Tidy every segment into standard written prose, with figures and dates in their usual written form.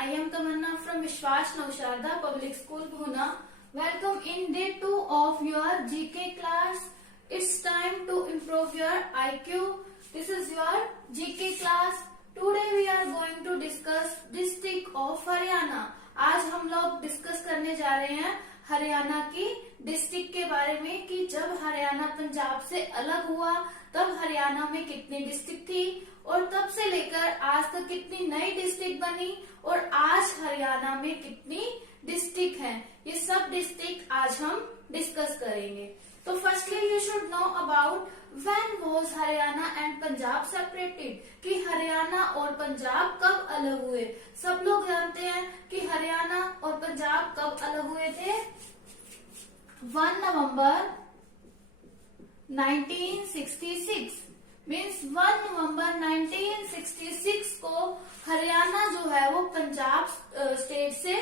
I am Tamanna from Vishwas Nausharda Public School, Pune. Welcome in day 2 of your GK class. It's time to improve your IQ. This is your GK class. Today we are going to discuss district of Haryana. आज हम लोग discuss करने जा रहे हैं हरियाणा की district के बारे में कि जब हरियाणा पंजाब से अलग हुआ तब हरियाणा में कितनी डिस्ट्रिक्ट थी और तब से लेकर आज तक कितनी नई डिस्ट्रिक्ट बनी और आज हरियाणा में कितनी डिस्ट्रिक्ट हैं, ये सब डिस्ट्रिक्ट आज हम डिस्कस करेंगे। तो firstly you should know about when was Haryana and Punjab separated, कि हरियाणा और पंजाब कब अलग हुए। सब लोग जानते हैं कि हरियाणा और पंजाब कब अलग हुए थे। 1 नवंबर 1966 मीन्स 1 नवंबर 1966 को हरियाणा जो है वो पंजाब स्टेट से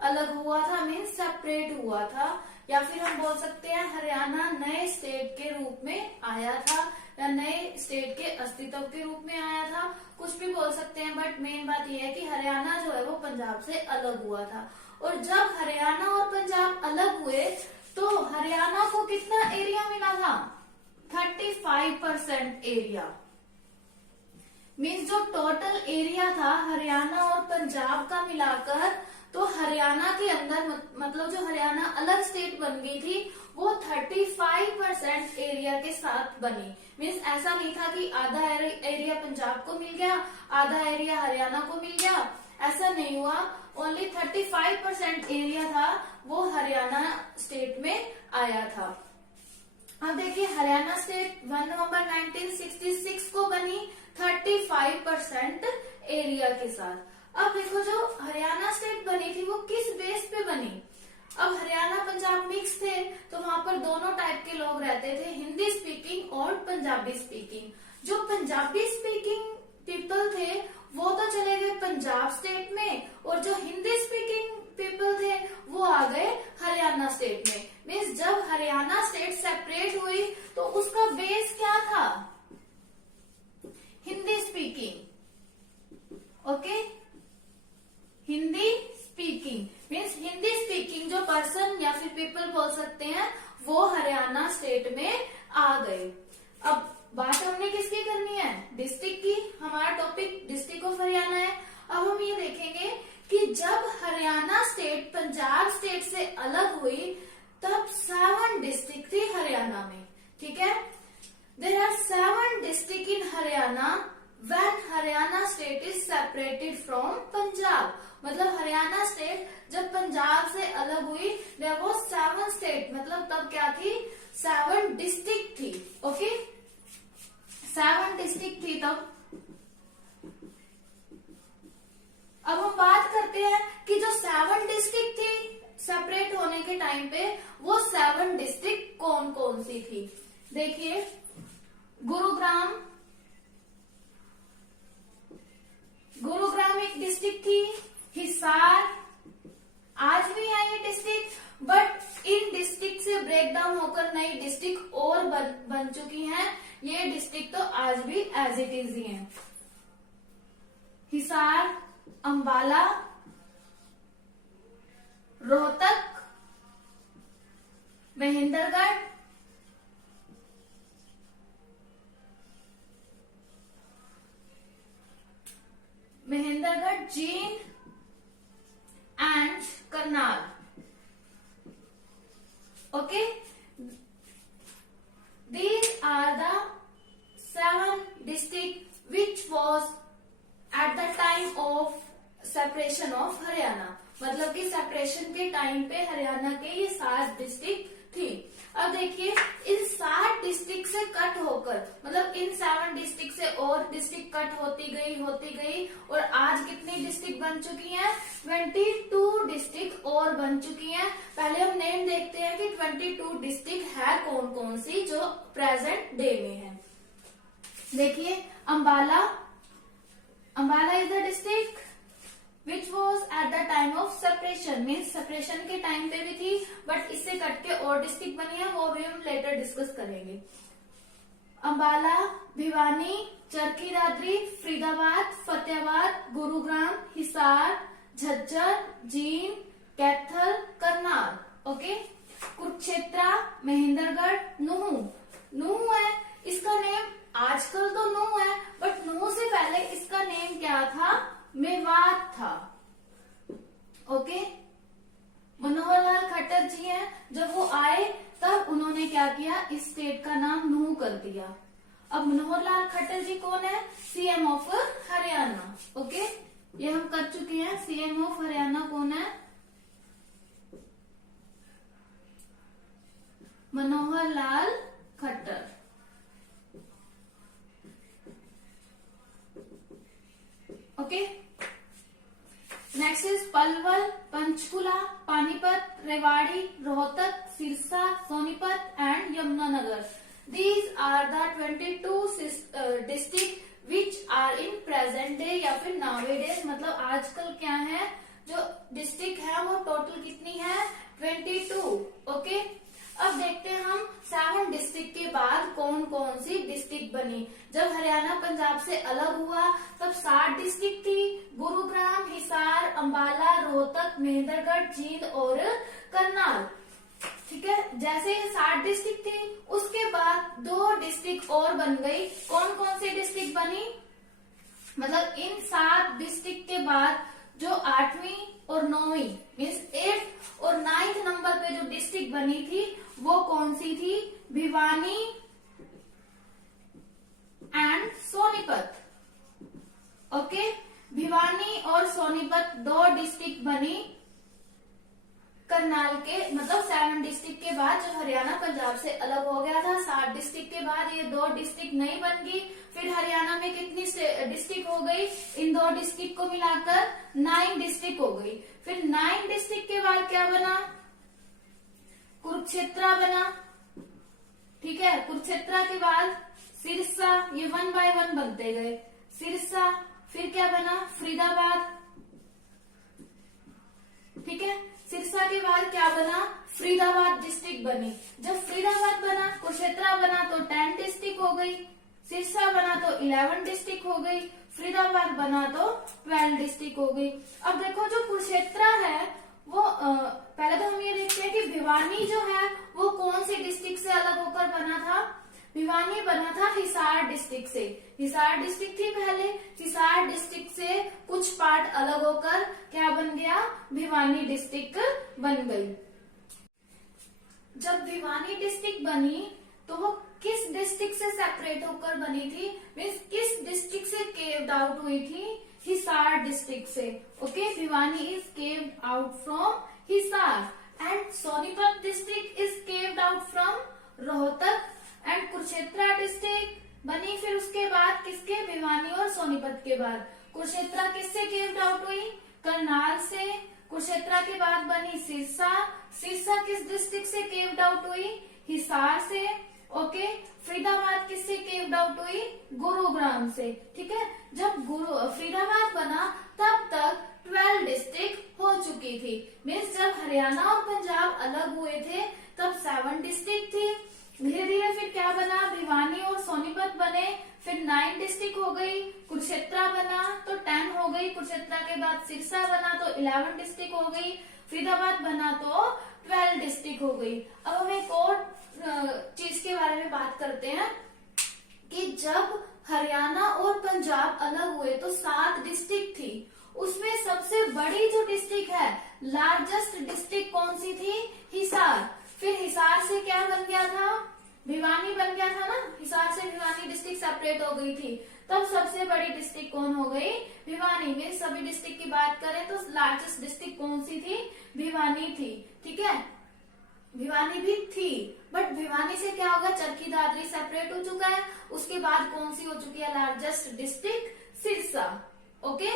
अलग हुआ था, मीन्स सेपरेट हुआ था, या फिर हम बोल सकते हैं हरियाणा नए स्टेट के रूप में आया था या नए स्टेट के अस्तित्व के रूप में आया था, कुछ भी बोल सकते हैं। बट मेन बात यह है कि हरियाणा जो है वो पंजाब से अलग हुआ था। और जब हरियाणा और पंजाब अलग हुए तो हरियाणा को कितना एरिया मिला था? 35% एरिया। मीन्स जो टोटल एरिया था हरियाणा और पंजाब का मिलाकर, तो हरियाणा के अंदर मतलब जो हरियाणा अलग स्टेट बन गई थी वो 35% एरिया के साथ बनी। मीन्स ऐसा नहीं था कि आधा एरिया पंजाब को मिल गया, आधा एरिया हरियाणा को मिल गया, ऐसा नहीं हुआ। ओनली 35% एरिया था वो हरियाणा स्टेट में आया था। अब देखिए हरियाणा स्टेट 1 नवंबर 1966 को बनी 35% एरिया के साथ। अब देखो जो हरियाणा स्टेट बनी थी वो किस बेस पे बनी। अब हरियाणा पंजाब मिक्स थे तो वहां पर दोनों टाइप के लोग रहते थे, हिंदी स्पीकिंग और पंजाबी स्पीकिंग। जो पंजाबी स्पीकिंग पीपल थे वो तो चले गए पंजाब स्टेट में और जो हिंदी स्पीकिंग पीपल थे वो आ गए हरियाणा स्टेट में। मीन्स जब हरियाणा स्टेट सेपरेट हुई तो उसका बेस क्या था? Hindi speaking. Okay, Hindi speaking means Hindi speaking जो पर्सन या फिर पीपल बोल सकते हैं वो हरियाणा स्टेट में आ गए। अब बात हमने किसकी करनी है? डिस्ट्रिक्ट की। हमारा टॉपिक डिस्ट्रिक्ट ऑफ हरियाणा है। अब हम ये देखेंगे कि जब हरियाणा स्टेट पंजाब स्टेट से अलग हुई तब 7 डिस्ट्रिक्ट थी हरियाणा में। ठीक है, there are 7 district in Haryana when Haryana state is separated from Punjab. मतलब हरियाणा स्टेट जब पंजाब से अलग हुई देयर वाज 7 स्टेट, मतलब तब क्या थी? 7 डिस्ट्रिक्ट थी। ओके, 7 डिस्ट्रिक्ट थी तब। अब हम बात करते हैं कि जो 7 डिस्ट्रिक्ट थी सेपरेट होने के टाइम पे वो 7 डिस्ट्रिक्ट कौन कौन सी थी। देखिए गुरुग्राम एक डिस्ट्रिक्ट थी, हिसार आज भी है ये डिस्ट्रिक्ट, बट इन डिस्ट्रिक्ट से ब्रेक डाउन होकर नई डिस्ट्रिक्ट और बन चुकी हैं। ये डिस्ट्रिक्ट तो आज भी एज इट इज ही है। Hisar, Ambala, Rohtak, Mahendragarh, Jind and Karnal. Okay, these are the 7 districts which was at the time of separation of Haryana. मतलब कि सेपरेशन के टाइम पे हरियाणा के ये 7 डिस्ट्रिक्ट थी। अब देखिए इन 7 डिस्ट्रिक्ट से कट होकर, मतलब इन 7 डिस्ट्रिक्ट से और डिस्ट्रिक्ट कट होती गई और आज कितनी डिस्ट्रिक्ट बन चुकी हैं? 22 डिस्ट्रिक्ट और बन चुकी हैं। पहले हम नेम देखते हैं कि 22 डिस्ट्रिक्ट है कौन कौन सी जो प्रेजेंट डे में है। देखिए Ambala is the district which was at the time of separation, means separation के टाइम पे भी थी बट इससे कट के और डिस्ट्रिक्ट बनी है, वो भी हम लेटर डिस्कस करेंगे। अंबाला, भिवानी, चरखी दादरी, फरीदाबाद, फतेहाबाद, गुरुग्राम, हिसार, झज्जर, जींद, कैथल, करनाल। ओके, कुरुक्षेत्रा, महेंद्रगढ़, नूह। नूह है इसका नेम, आजकल तो नूह है बट नूह से पहले इसका नेम क्या था, मेवात था। ओके, मनोहर लाल खट्टर जी हैं, जब वो आए तब उन्होंने क्या किया, इस स्टेट का नाम नूह कर दिया। अब मनोहर लाल खट्टर जी कौन है, सीएम ऑफ हरियाणा। ओके, ये हम कर चुके हैं। सीएम ऑफ हरियाणा कौन है, Manohar Lal Khattar. Okay, next is Palwal, Panchkula, Panipat, Rewari, Rohtak, Sirsa, Sonipat and Yamunanagar. These are the 22 district which are in present day या फिर nowadays, मतलब आजकल क्या है, जो डिस्ट्रिक्ट है वो टोटल कितनी है, 22। ओके, अब देखते हैं हम 7 डिस्ट्रिक्ट के बाद कौन कौन सी डिस्ट्रिक्ट बनी। जब हरियाणा पंजाब से अलग हुआ तब 7 डिस्ट्रिक्ट थी, गुरुग्राम, हिसार, अंबाला, रोहतक, महेंद्रगढ़, जींद और करनाल। ठीक है, जैसे 7 डिस्ट्रिक्ट थी उसके बाद 2 डिस्ट्रिक्ट और बन गई। कौन कौन सी डिस्ट्रिक्ट बनी, मतलब इन 7 डिस्ट्रिक्ट के बाद जो 8वीं और 9वीं मीन्स 8th और 9th नंबर पे जो डिस्ट्रिक्ट बनी थी वो कौन सी थी, भिवानी एंड सोनीपत। ओके, भिवानी और सोनीपत 2 डिस्ट्रिक्ट बनी करनाल के, मतलब 7 डिस्ट्रिक्ट के बाद जब हरियाणा पंजाब से अलग हो गया था। 7 डिस्ट्रिक्ट के बाद ये 2 डिस्ट्रिक्ट नहीं बन गई। फिर हरियाणा में कितनी डिस्ट्रिक्ट हो गई, इन 2 डिस्ट्रिक्ट को मिलाकर 9 डिस्ट्रिक्ट हो गई। फिर 9 डिस्ट्रिक्ट के बाद क्या बना, कुरुक्षेत्रा बना। ठीक है, कुरुक्षेत्रा के बाद सिरसा, ये 1 बाय 1 बनते गए। सिरसा, फिर क्या बना, फरीदाबाद। ठीक है, सिरसा के बाद क्या बना, फरीदाबाद डिस्ट्रिक्ट बनी। जब फरीदाबाद बना, कुरुक्षेत्रा बना तो 10 डिस्ट्रिक्ट हो गई, सिरसा बना तो 11 डिस्ट्रिक्ट हो गई, फरीदाबाद बना तो 12 डिस्ट्रिक्ट हो गई। अब देखो जो कुरुक्षेत्रा है वो पहले तो हम ये देखते हैं कि भिवानी जो है वो कौन सी डिस्ट्रिक्ट से अलग होकर बना था, भिवानी बना था हिसार डिस्ट्रिक्ट से। हिसार डिस्ट्रिक्ट थी पहले, हिसार डिस्ट्रिक्ट से कुछ पार्ट अलग होकर क्या बन गया, भिवानी डिस्ट्रिक्ट बन गई। जब भिवानी डिस्ट्रिक्ट बनी तो वो किस डिस्ट्रिक्ट से सेपरेट होकर बनी थी, मीन्स किस डिस्ट्रिक्ट से केव्ड आउट हुई थी, हिसार डिस्ट्रिक्ट से। Okay, Bhiwani is caved out from Hisar and Sonipat district is caved out from Rohtak and Kurukshetra district बनी फिर उसके बाद किसके, भिवानी और सोनीपत के बाद। कुरुक्षेत्रा किससे केव्ड आउट हुई, करनाल से। कुरुक्षेत्रा के बाद बनी सिरसा, सिरसा किस डिस्ट्रिक्ट से केव्ड आउट हुई, हिसार से। ओके, फरीदाबाद किससे केव्ड आउट हुई, गुरुग्राम से। ठीक है, जब फरीदाबाद बना तब तक 12 डिस्ट्रिक्ट हो चुकी थी। मीन्स जब हरियाणा और पंजाब अलग हुए थे तब 7 डिस्ट्रिक्ट थी। धीरे धीरे फिर क्या बना, भिवानी और सोनीपत बने, फिर 9 डिस्ट्रिक्ट हो गई। कुरुक्षेत्रा बना तो 10 हो गई, कुरुक्षेत्रा के बाद सिरसा बना तो 11 डिस्ट्रिक्ट हो गई, फरीदाबाद बना तो 12 डिस्ट्रिक्ट हो गई। अब हम एक और चीज के बारे में बात करते हैं कि जब हरियाणा और पंजाब अलग हुए तो 7 डिस्ट्रिक्ट थी, उसमें सबसे बड़ी जो डिस्ट्रिक्ट है, लार्जेस्ट डिस्ट्रिक्ट कौन सी थी, हिसार। फिर हिसार से क्या बन गया था, भिवानी बन गया था ना, हिसार से भिवानी डिस्ट्रिक्ट सेपरेट हो गई थी। तब सबसे बड़ी डिस्ट्रिक्ट कौन हो गई, भिवानी। में सभी डिस्ट्रिक्ट की बात करें तो लार्जेस्ट डिस्ट्रिक्ट कौन सी थी, भिवानी थी। ठीक है, भिवानी भी थी बट भिवानी से क्या होगा, चरखी दादरी सेपरेट हो चुका है। उसके बाद कौन सी हो चुकी है लार्जेस्ट डिस्ट्रिक्ट, सिरसा। ओके,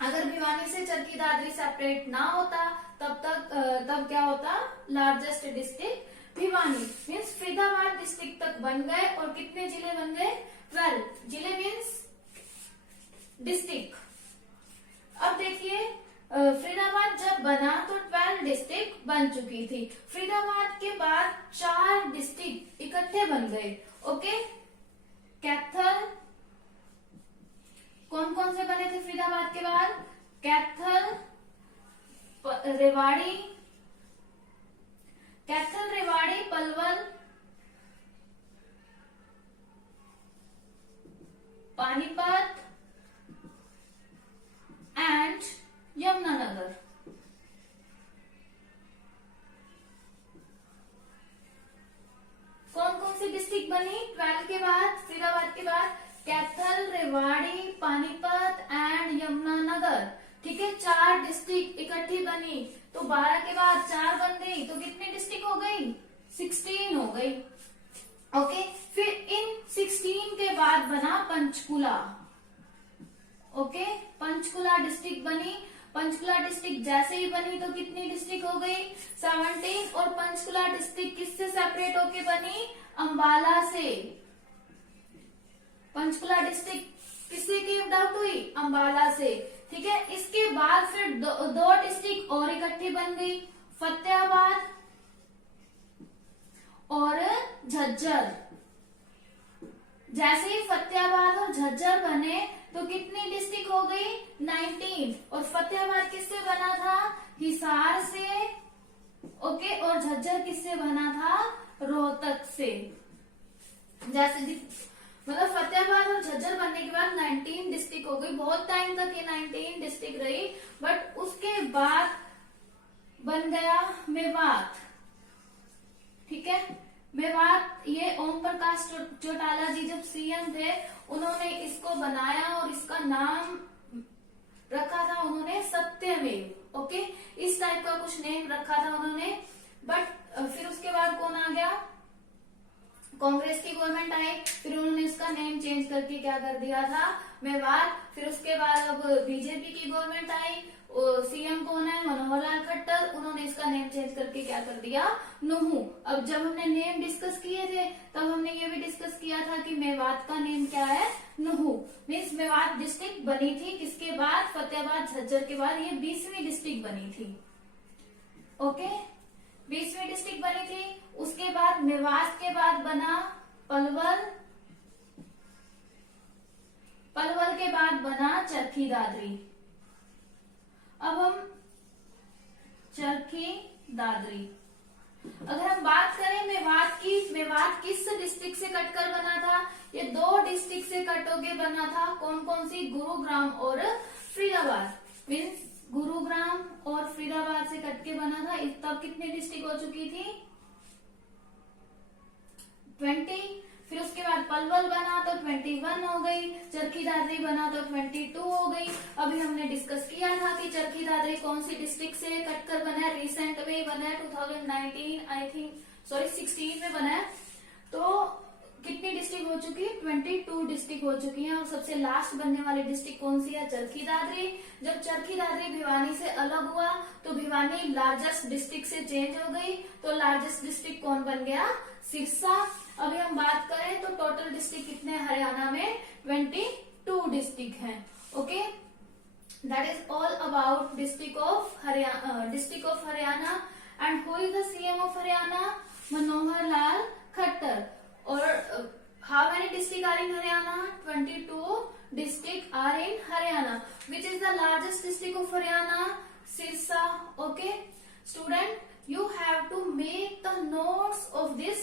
अगर भिवानी से चरखी दादरी सेपरेट ना होता तब क्या होता, largest district Bhiwani. Means Faridabad district तक बन गए और कितने जिले बन गए, 12 जिले मीन्स डिस्ट्रिक्ट। अब देखिए फरीदाबाद जब बना तो 12 डिस्ट्रिक्ट बन चुकी थी। फरीदाबाद के बाद 4 डिस्ट्रिक्ट इकट्ठे बन गए। ओके, कैथल, कौन कौन से बने थे फरीदाबाद के बाद, कैथल रेवाड़ी, पलवल, पानीपत एंड यमुनानगर। कौन कौन सी डिस्ट्रिक्ट बनी 12 के बाद, फरीदाबाद के बाद? कैथल, रेवाड़ी, पानीपत एंड यमुनानगर। ठीक है, 4 डिस्ट्रिक्ट इकट्ठी बनी, तो 12 के बाद 4 बन गई, तो कितनी डिस्ट्रिक्ट हो गई? 16 हो गई। ओके, फिर इन 16 के बाद बना पंचकुला। ओके, पंचकुला डिस्ट्रिक्ट बनी। पंचकुला डिस्ट्रिक्ट जैसे ही बनी तो कितनी डिस्ट्रिक्ट हो गई? 17। और पंचकुला डिस्ट्रिक्ट किससे सेपरेट होके बनी? अंबाला से। पंचकुला डिस्ट्रिक्ट किससे गिव्ड आउट हुई? अंबाला से। ठीक है, इसके बाद फिर दो डिस्ट्रिक्ट और इकट्ठी बन गई, फतेहाबाद और झज्जर। जैसे ही फतेहाबाद और झज्जर बने तो कितनी डिस्ट्रिक्ट हो गई? 19। और फतेहाबाद किससे बना था? हिसार से। ओके, और झज्जर किससे बना था? रोहतक से। जैसे मतलब फतेहाबाद और झज्जर बनने के बाद 19 डिस्ट्रिक्ट हो गई। बहुत टाइम तक ये 19 डिस्ट्रिक्ट रही, बट उसके बाद बन गया मेवात। ठीक है, मेवात ये ओम प्रकाश चौटाला जी जब सीएम थे, उन्होंने इसको बनाया और इसका नाम रखा था उन्होंने सत्यमेव। ओके, इस टाइप का कुछ नेम रखा था उन्होंने। बट फिर उसके बाद कौन आ गया? कांग्रेस की गवर्नमेंट आई, फिर उन्होंने इसका नेम चेंज करके क्या कर दिया था? मेवात। फिर उसके बाद अब बीजेपी की गवर्नमेंट आई, सीएम कौन है? मनोहर लाल खट्टर। उन्होंने इसका नेम चेंज करके क्या कर दिया? नुहू। अब जब हमने नेम डिस्कस किए थे तब हमने ये भी डिस्कस किया था कि मेवात का नेम क्या है? नुहू। मीन्स मेवात डिस्ट्रिक्ट बनी थी किसके बाद? फतेहाबाद झज्जर के बाद ये 20वीं डिस्ट्रिक्ट बनी थी। ओके, 20वीं डिस्ट्रिक्ट बनी थी। उसके बाद मेवात के बाद बना पलवल, पलवल के बाद बना चरखी दादरी। अब हम चरखी दादरी, अगर हम बात करें मेवात की, मेवात किस डिस्ट्रिक्ट से कटकर बना था? ये 2 डिस्ट्रिक्ट से कट होके बना था। कौन कौन सी? गुरुग्राम और फरीदाबाद। मीन्स गुरुग्राम और फरीदाबाद से कट के बना था। तब कितनी डिस्ट्रिक्ट हो चुकी थी? 20। फिर उसके बाद पलवल बना तो 21 हो गई, चरखी दादरी बना तो 22 हो गई। अभी हमने डिस्कस किया था कि चरखी दादरी कौन सी डिस्ट्रिक्ट से कटकर बना है? रिसेंट में बना है 2019 आई थिंक, सॉरी 16 में बना है। तो कितनी डिस्ट्रिक्ट हो चुकी है? 22 डिस्ट्रिक्ट हो चुकी है। और सबसे लास्ट बनने वाली डिस्ट्रिक्ट कौन सी है? चरखी दादरी। जब चरखी दादरी भिवानी से अलग हुआ तो भिवानी लार्जेस्ट डिस्ट्रिक्ट से चेंज हो गई, तो लार्जेस्ट डिस्ट्रिक्ट कौन बन गया? सिरसा। अभी हम बात करें तो टोटल डिस्ट्रिक्ट कितने हरियाणा में? 22 डिस्ट्रिक्ट हैं। Okay, that is all about district of Haryana. And who is the CM of Haryana? Manohar Lal Khattar. और how many districts are in Haryana? 22 districts are in Haryana. Which is the largest district of Haryana? Sirsa. Okay, student, you have to make the notes of this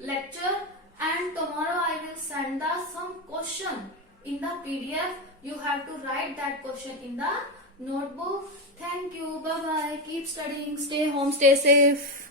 lecture, and tomorrow I will send the some question in the PDF. You have to write that question in the notebook. Thank you. Bye bye. Keep studying. Stay home. Stay safe.